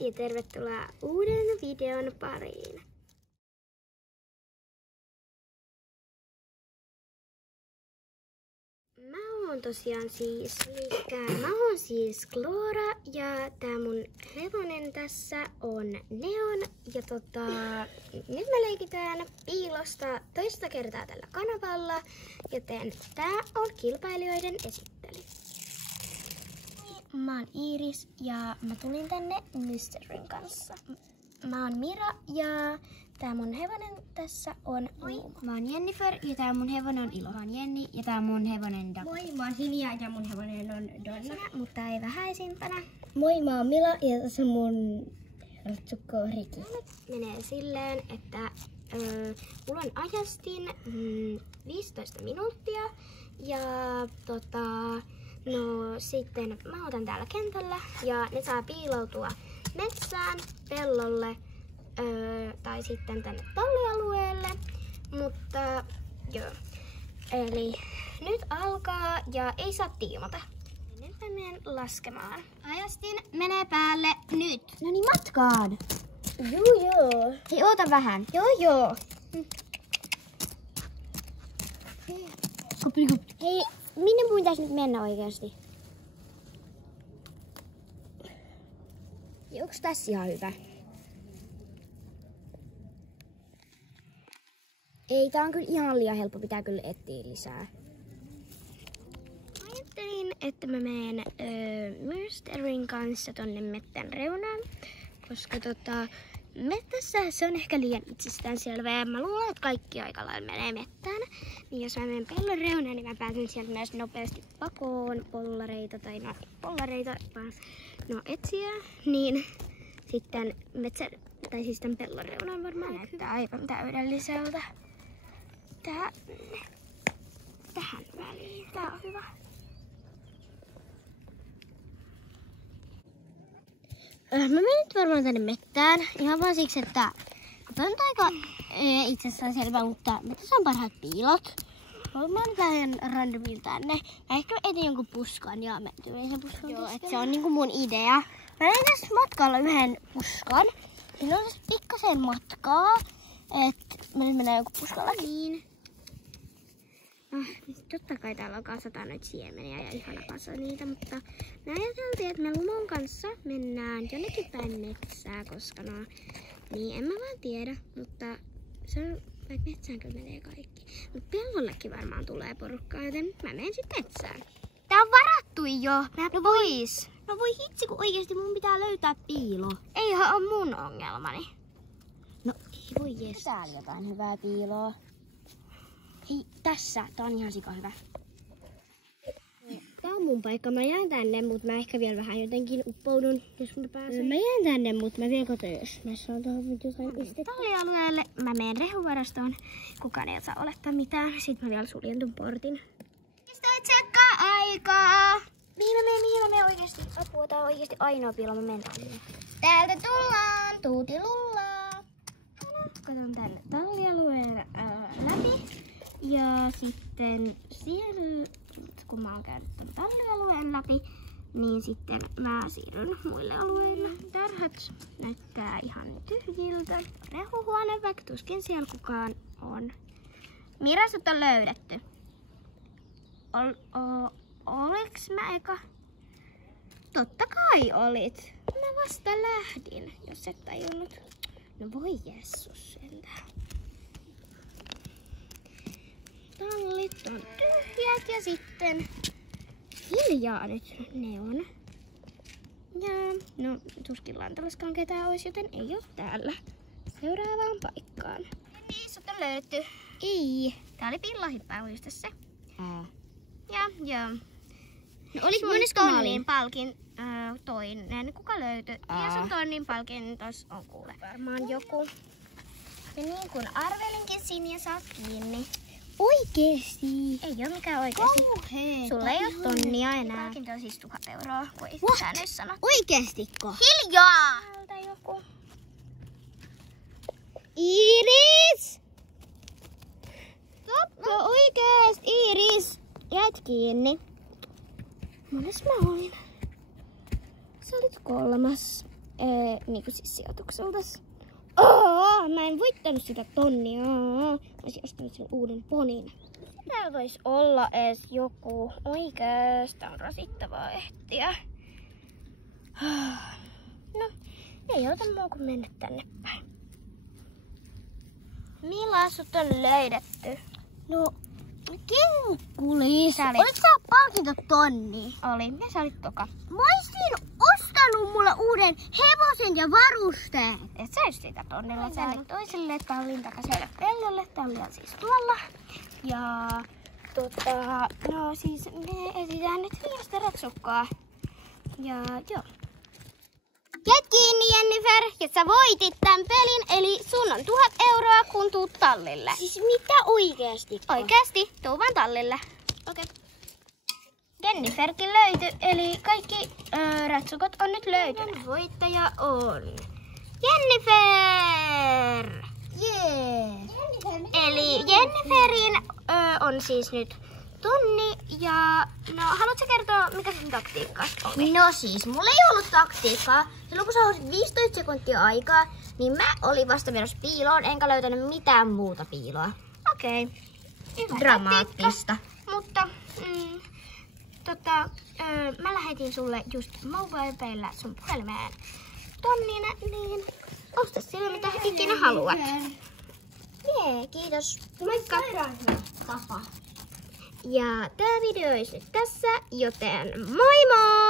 ja tervetuloa uuden videon pariin. Mä oon siis Gloora ja tää mun hevonen tässä on Neon ja nyt me leikitään piilosta toista kertaa tällä kanavalla, joten tää on kilpailijoiden esittely. Mä oon Iiris ja mä tulin tänne Mysterin kanssa. Mä oon Mira ja tää mun hevonen tässä on Luuma. Mä oon Jennifer ja tää mun hevonen on Ilo. Mä oon Jenni ja tää mun hevonen Dappa. Moi, mä oon Hilia ja mun hevonen on Donna. Mutta ei vähäisimpänä. Moi, mä oon Mila ja tässä on mun ratsukko Riki. Menee silleen, että mulla on ajastin 15 minuuttia ja no sitten mä otan täällä kentällä ja ne saa piiloutua metsään, pellolle tai sitten tänne tallialueelle, mutta joo. Eli nyt alkaa ja ei saa tiimata. Nyt mä menen laskemaan. Ajastin menee päälle nyt. No niin, matkaan! Joo. Hei, oota vähän. Joo. Hei, minne mun pitäis nyt mennä oikeasti? Onks tässä ihan hyvä? Ei, tää on kyllä ihan liian helppo. Pitää kyllä etsiä lisää. Ajattelin, että mä menen Mysterin kanssa tonne mettän reunaan, koska mettässä se on ehkä liian itsestäänselvää. Mä luulen, että kaikki aika lailla menee mettään. Niin jos mä menen pellon reunaan, niin mä pääsen sieltä myös nopeasti pakoon pollareita tai pollareita, vaan etsiä. Niin sitten tämän pellon reunaan varmaan näyttää aivan täydelliseltä. Tähän väliin. Tää on hyvä. Mä menen nyt varmaan tänne mettään ihan vaan siksi, että on aika itsessään selvä, mutta mettässä on parhaat piilot. Mä nyt lähden randomiin tänne. Mä ehkä etin jonkun puskan ja mä tyyn sen puskan. Joo, että se on niinku mun idea. Mä näin tässä matkalla yhden puskan. Siinä on siis pikkasen matkaa. Et mä nyt mennään joku puskalla. Niin. Totta kai täällä kasataan nyt siemeniä ja ihana kasa niitä, mutta me ajateltiin, että me Lumon kanssa mennään jonnekin päin metsää, koska niin en mä vaan tiedä, mutta se on, vaikka metsään kyllä menee kaikki. Mutta pellollekin varmaan tulee porukkaa, joten mä menen sitten metsään. Tää on varattu jo. No voi hitsi, kun oikeesti mun pitää löytää piilo. Eihän ole mun ongelmani. No ei voi jes. Täällä jotain hyvää piiloa. Hei, tässä. Tää on ihan sika hyvä. Tää on mun paikka. Mä jään tänne, mutta mä ehkä vielä vähän jotenkin uppoudun, jos mä pääsen. Mä jään tänne, mutta mä vielä kotoon, jos mä saan tuohon jotain pistettä. Tallialueelle mä menen rehuvarastoon. Kukaan ei saa olettaa mitään. Sitten mä vielä suljen ton portin. Sitä tsekkaa aikaa. Mihin mä menen oikeesti? Apua, tää on oikeesti ainoa piilo, mä menen tänne. Täältä tullaan, tuutilullaa. Katson tälle tallialueen läpi. Ja sitten siellä, kun mä oon käynyt tämän tallialueen läpi, niin sitten mä siirryn muille alueille. Tarhat näyttää ihan tyhjiltä. Rehuhuone, vaikka tuskin siellä kukaan on. Mira, sut on löydetty. Oliks mä eka? Totta kai olit. Mä vasta lähdin, jos et tajunnut. No voi jessus sentään. Tallit on tyhjät ja sitten hiljaa nyt ne on. Ja no tuskin Lantalaskaan ketään olisi, joten ei oo täällä. Seuraavaan paikkaan. Niin, sut on löydetty. Ei, tää oli pillahyppäys tässä. Ja joo. No olis Sun monesko mä olin? tonnin palkin toinen. Kuka löytyi? Ja sun tonnin palkin tos on kuule. Varmaan joku. Ja niin kuin arvelinkin, Sinja saat kiinni. Oikeesti? Ei oo mikään oikeesti. Kauheeta. Sulla ei oo tonnia enää. Palkinto on siis 1000 euroa, kun ei sitä nyt sano. Oikeestikko? Hiljaa! Täältä joku. Iiris! No oikeesti, Iiris! Jäät kiinni. Mones mä olin? Sä olit 3. niinku siis sijoitukseltas. Mä en voittanut sitä tonnia. Mä olisin ostanut sen uuden ponin. Täällä voisi olla edes joku. Oikeastaan on rasittavaa ehtiä. No, ei auta muu kuin mennä tänne päin. Millä sut on löydetty? No, Kenkkulis. Sä olit- Olit sä palkintotonni? Oli, ja sä olit toka. Mä olisin ostanut mulle uuden hevosen ja varusteet. Et sä just sitä tonnilla, sä olit toiselle tallin takaiselle pellolle. Talli on siis tuolla. Ja no siis me etsitään nyt viimeistä ratsukkaa. Ja joo. Get kiinni, Jennifer, ja sä voitit tän pelin, eli sun on 1000 euroa, kun tuut tallille. Siis mitä oikeesti? Oikeesti, tuu vaan tallille. Okei. Jenniferkin löytyi, eli kaikki ratsukot on nyt löytynyt. Voittaja on Jennifer! Jee. Eli Jenniferin on siis nyt tonni ja no haluatko kertoa mikä sun taktiikka oli? No siis, mulla ei ollut taktiikkaa. Silloin kun sä olisit 15 sekuntia aikaa, niin mä olin vasta menossa piiloon, enkä löytänyt mitään muuta piiloa. Okei. Hyvä Dramaattista. taktiikka, mutta mä lähetin sulle just MobilePaylla sun puhelimeen tonnina, niin osta sille mitä ikinä haluat. Jee, kiitos. Moikka! Tapa. Ja tää video olisi nyt tässä, joten moi moi!